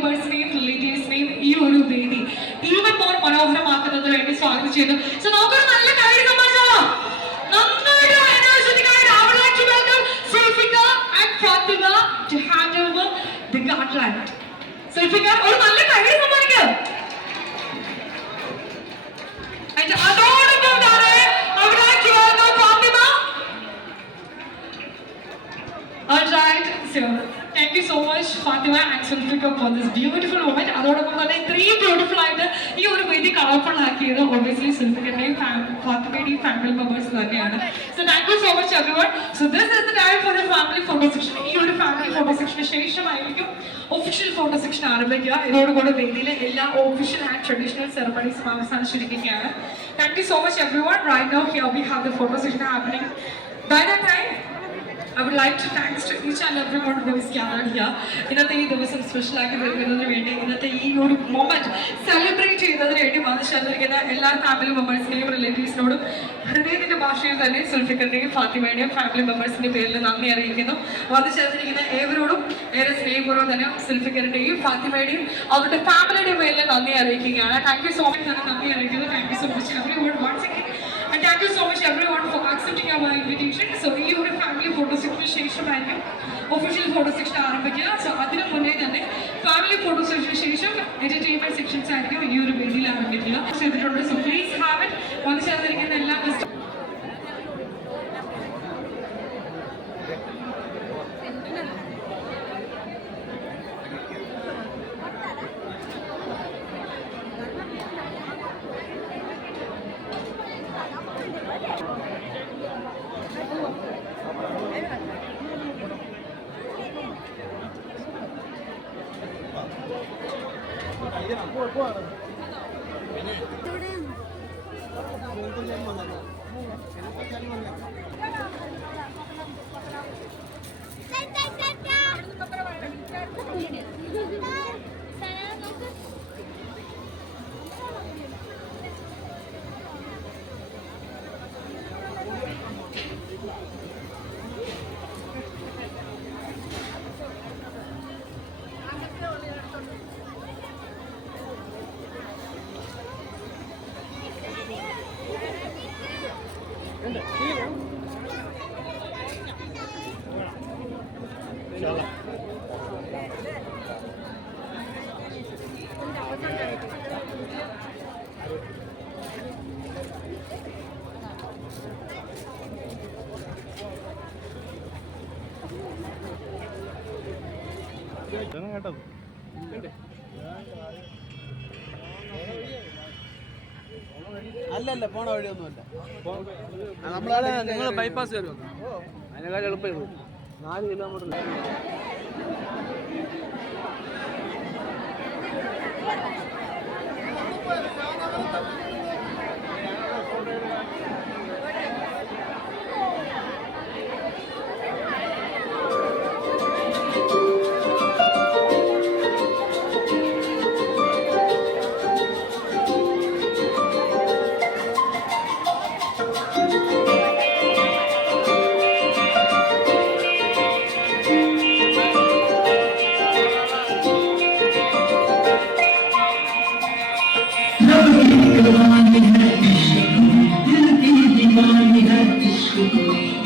മെമ്പേഴ്സിനെയും റിലേറ്റീവ്സിനെയും ഈ ഒരു വേദി ഈവൻ മോർ മനോഹരമാക്കുന്നതിന് വേണ്ടി സ്വാഗതം ചെയ്യുന്നു. സോ നമുക്കൊരു നല്ല കാര്യം സമ്മാനിച്ചാലോ? നന്നായിട്ട് എനർജറ്റിക്കായിട്ട് I would like to welcome Zulfikar and Fatima to hand over the gauntlet. Zulfikar, ഒരു നല്ല കാര്യം സമ്മാനിക്കാം. And അതോടൊപ്പം തന്നെ I would like to welcome Fatima. Alright, so thank you so much Fatima and Zulfikar for this beautiful moment. അതോടൊപ്പം തന്നെ ഇത്രയും beautiful ആയിട്ട് ഈ ഒരു വേദി കളർഫുൾ ആക്കിയത് obviously Zulfikarന്റെയും ഫാത്തിമയുടെയും ഫാമിലി മെമ്പേഴ്സ് തന്നെയാണ്. So thank you so much everyone. So this is the time for the family photo section. ഈ ഒരു ഫാമിലി ഫോട്ടോ സെക്ഷന് ശേഷമായിരിക്കും ഒഫീഷ്യൽ ഫോട്ടോ സെക്ഷൻ ആരംഭിക്കുക. ഇതോടുകൂടെ വേദിയിലെ എല്ലാ ഒഫീഷ്യൽ ആൻഡ് ട്രഡീഷണൽ സെറമണീസും അവസാനിച്ചിരിക്കുകയാണ്. Thank you so much everyone. Right now here we have the photo section happening. By that time I would like to thanks to each and everyone who is gathered here. ഇന്നത്തെ ഈ ദിവസം special ആക്കി തീർക്കുന്നതിന് വേണ്ടി ഇന്നത്തെ ഈ ഒരു moment celebrate ചെയ്യുന്നതിന് വേണ്ടി വന്നു ചേർന്നിരിക്കുന്ന എല്ലാ ഫാമിലി മെമ്പേഴ്സിനെയും റിലേറ്റീവ്സിനോടും ഹൃദയത്തിന്റെ ഭാഷയിൽ തന്നെ സുൽഫിക്കറിന്റെയും ഫാത്തിമയുടെയും ഫാമിലി മെമ്പേഴ്സിന്റെ പേരിൽ നന്ദി അറിയിക്കുന്നു. വന്നു ചേർന്നിരിക്കുന്ന ഏവരോടും ഏറെ സ്നേഹപൂർവ്വം തന്നെ സുൽഫിക്കറിന്റെയും ഫാത്തിമയുടെയും അവരുടെ ഫാമിലിയുടെയും പേരിൽ നന്ദി അറിയിക്കുകയാണ്. താങ്ക് യു സോ മച്ച് തന്നെ നന്ദി അറിയിക്കുന്നു. Thank you so much everyone once again. And thank you so much everyone for accepting our invitation. So ഈ ഒരു ഫാമിലി ഫോട്ടോ സെക്ഷന് ശേഷമായിരിക്കും ഒഫീഷ്യൽ ഫോട്ടോ സെക്ഷൻ ആരംഭിക്കുക. സോ അതിനു മുന്നേ തന്നെ ഫാമിലി ഫോട്ടോ സെക്ഷന് ശേഷം എന്റർടൈൻമെന്റ് സെക്ഷൻസ് ആയിരിക്കും ഈ ഒരു വേദിയിൽ ആരംഭിക്കുക ചെയ്തിട്ടുണ്ട്. So please have it. വന്നു ചേർന്നിരിക്കുന്ന എല്ലാ ഗസ്റ്റ് അല്ലല്ല പോണ വഴിയൊന്നുമല്ല. നമ്മളെ നിങ്ങൾ ബൈപ്പാസ് കയറി വന്നു അതിനെക്കാളും എളുപ്പമുള്ളൂ. 4 കിലോമീറ്റർ दीवानी है इश्क, दिल की दीवानी है इश्क।